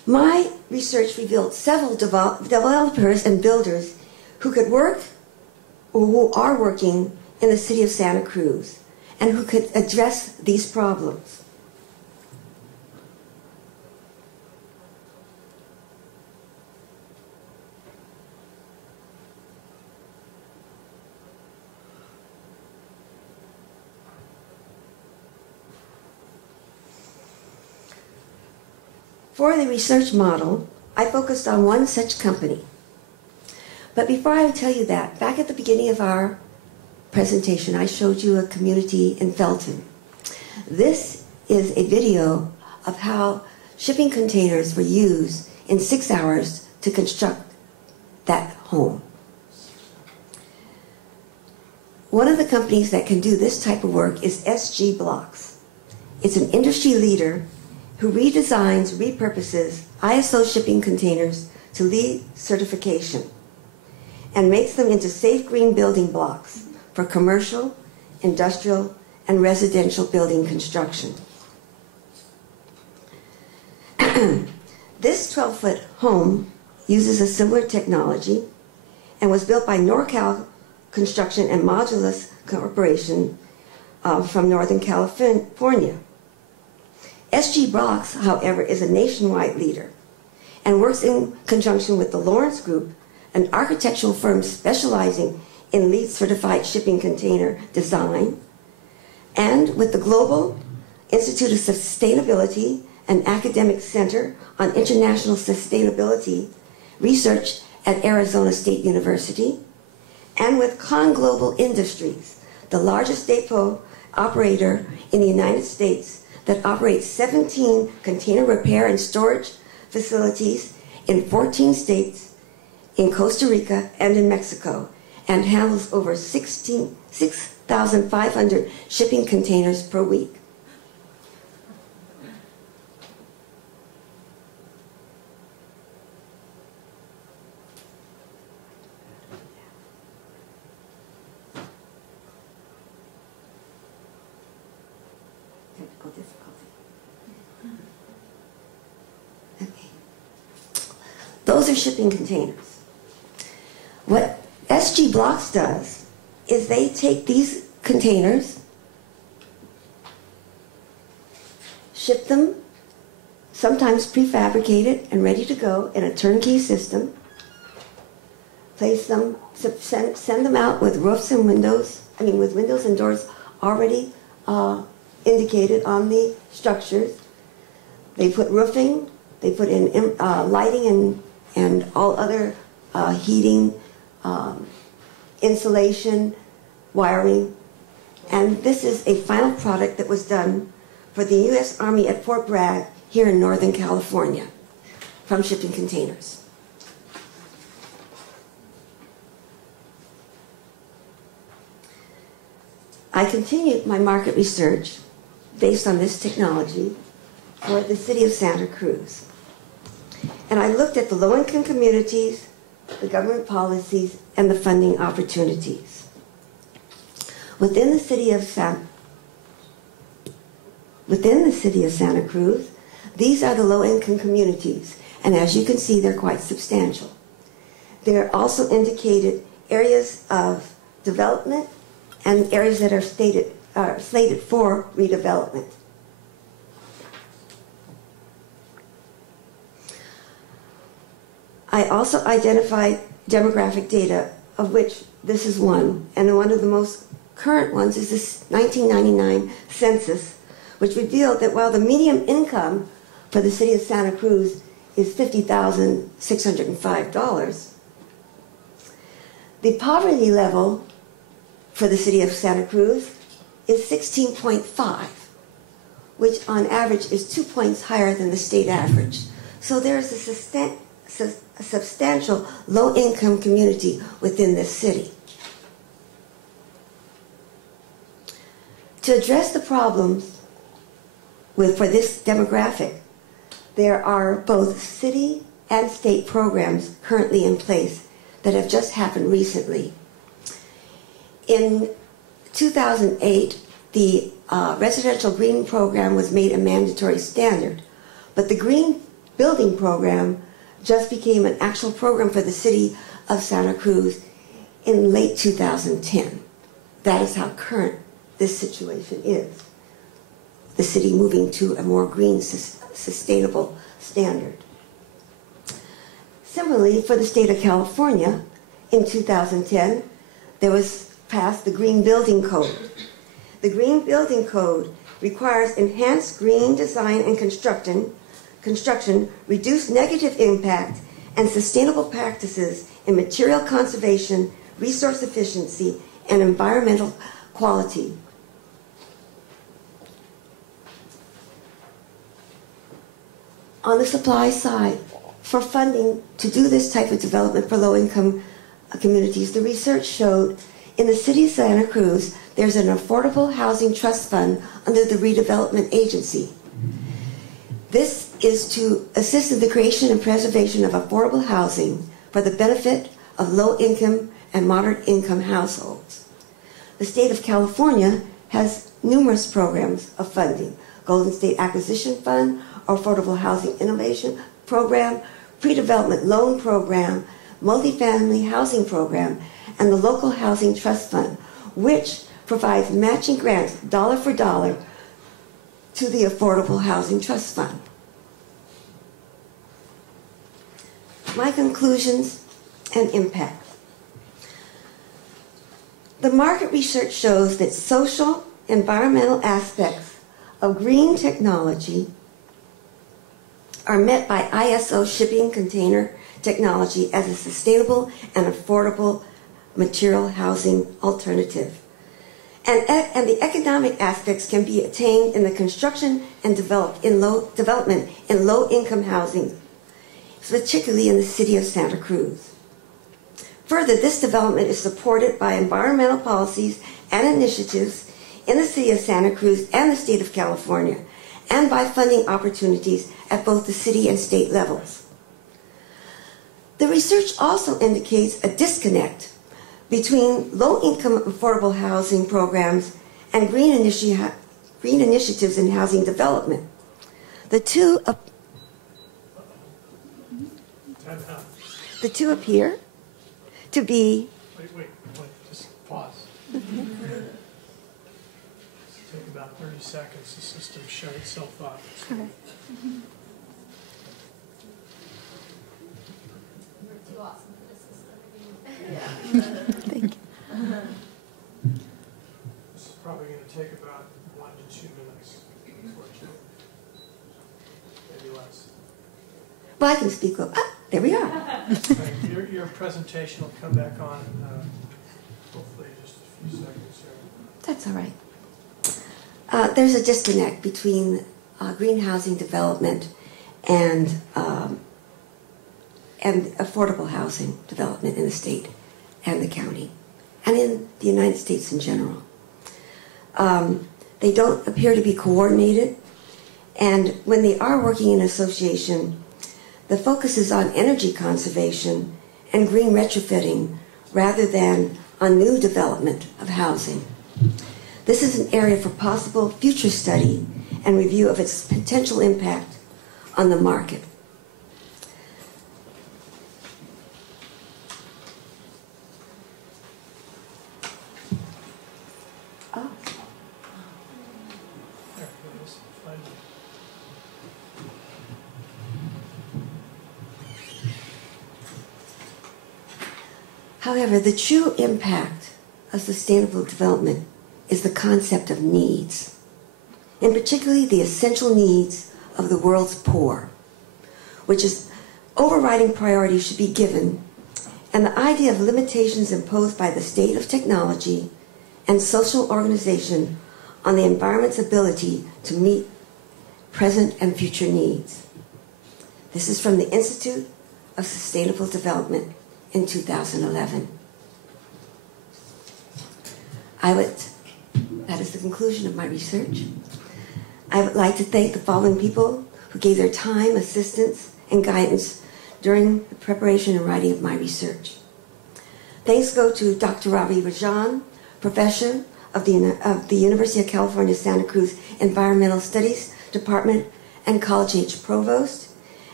My research revealed several developers and builders who could work or who are working in the city of Santa Cruz and who could address these problems. For the research model, I focused on one such company. But before I tell you that, back at the beginning of our presentation, I showed you a community in Felton. This is a video of how shipping containers were used in 6 hours to construct that home. One of the companies that can do this type of work is SG Blocks. It's an industry leader who redesigns, repurposes ISO shipping containers to LEED certification and makes them into safe green building blocks for commercial, industrial, and residential building construction. This 12-foot home uses a similar technology and was built by NorCal Construction and Modulus Corporation from Northern California. SG Blocks, however, is a nationwide leader and works in conjunction with the Lawrence Group, an architectural firm specializing in LEED certified shipping container design, and with the Global Institute of Sustainability and Academic Center on International Sustainability Research at Arizona State University, and with Con Global Industries, the largest depot operator in the United States that operates 17 container repair and storage facilities in 14 states, in Costa Rica and in Mexico, and handles over 6,500 shipping containers per week. Those are shipping containers. What SG Blocks does is they take these containers, ship them, sometimes prefabricated and ready to go in a turnkey system, place them, send them out with roofs and windows, with windows and doors already indicated on the structures. They put roofing, they put in lighting and all other heating, insulation, wiring. And this is a final product that was done for the U.S. Army at Fort Bragg here in Northern California from shipping containers. I continued my market research based on this technology for the city of Santa Cruz. And I looked at the low-income communities, the government policies, and the funding opportunities. Within the city of Santa Cruz, these are the low-income communities, and as you can see, they're quite substantial. There are also indicated areas of development and areas that are slated for redevelopment. I also identified demographic data, of which this is one, and one of the most current ones is this 1999 census, which revealed that while the median income for the city of Santa Cruz is $50,605, the poverty level for the city of Santa Cruz is 16.5, which on average is 2 points higher than the state average. So there's a substantial low-income community within this city. To address the problems for this demographic, there are both city and state programs currently in place that have just happened recently. In 2008, the residential green program was made a mandatory standard, but the green building program just became an actual program for the city of Santa Cruz in late 2010. That is how current this situation is. The city moving to a more green, sustainable standard. Similarly, for the state of California, in 2010, there was passed the Green Building Code. The Green Building Code requires enhanced green design and construction, reduce negative impact, and sustainable practices in material conservation, resource efficiency, and environmental quality. On the supply side, for funding to do this type of development for low-income communities, the research showed in the city of Santa Cruz, there's an affordable housing trust fund under the redevelopment agency. This is to assist in the creation and preservation of affordable housing for the benefit of low-income and moderate-income households. The state of California has numerous programs of funding: Golden State Acquisition Fund, Affordable Housing Innovation Program, Pre-Development Loan Program, Multifamily Housing Program, and the Local Housing Trust Fund, which provides matching grants dollar for dollar to the Affordable Housing Trust Fund. My conclusions and impact. The market research shows that social, environmental aspects of green technology are met by ISO shipping container technology as a sustainable and affordable material housing alternative. And the economic aspects can be attained in the construction and development in low-income housing, particularly in the city of Santa Cruz. Further, this development is supported by environmental policies and initiatives in the city of Santa Cruz and the state of California, and by funding opportunities at both the city and state levels. The research also indicates a disconnect between low-income affordable housing programs and green initiatives in housing development. The two appear to be... Wait, just pause. Take about 30 seconds, the system shut itself off. Okay. You're too awesome for this system. Thank you. This is probably going to take about 1 to 2 minutes, unfortunately. Maybe less. Well, I can speak up. Ah, there we are. Right, your presentation will come back on, hopefully, just a few seconds here. That's all right. There's a disconnect between green housing development and affordable housing development in the state and the county, and in the United States in general. They don't appear to be coordinated, and when they are working in association, the focus is on energy conservation and green retrofitting rather than on new development of housing. This is an area for possible future study and review of its potential impact on the market. Oh. There it is. Finally. However, the true impact of sustainable development is the concept of needs, and particularly the essential needs of the world's poor, which is overriding priority should be given, and the idea of limitations imposed by the state of technology and social organization on the environment's ability to meet present and future needs. This is from the Institute of Sustainable Development in 2011. That is the conclusion of my research. I would like to thank the following people who gave their time, assistance, and guidance during the preparation and writing of my research. Thanks go to Dr. Ravi Rajan, Professor of the University of California, Santa Cruz Environmental Studies Department and College Age Provost,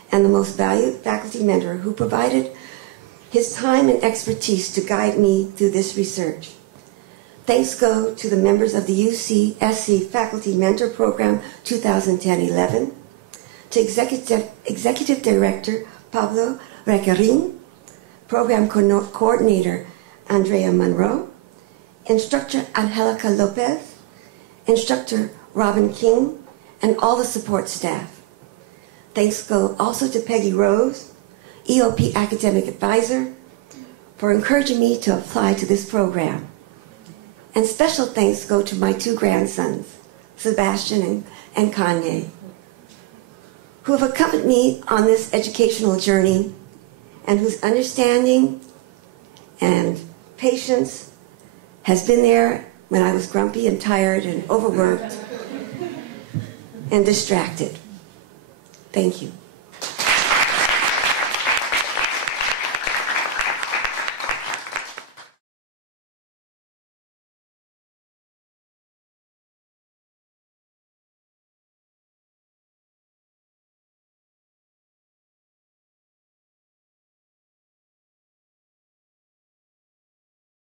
and the most valued faculty mentor who provided his time and expertise to guide me through this research. Thanks go to the members of the UCSC Faculty Mentor Program 2010-11, to Executive Director Pablo Requerin, Program Coordinator Andrea Monroe, Instructor Angelica Lopez, Instructor Robin King, and all the support staff. Thanks go also to Peggy Rose, EOP Academic Advisor, for encouraging me to apply to this program. And special thanks go to my two grandsons, Sebastian and Kanye, who have accompanied me on this educational journey and whose understanding and patience has been there when I was grumpy and tired and overworked and distracted. Thank you.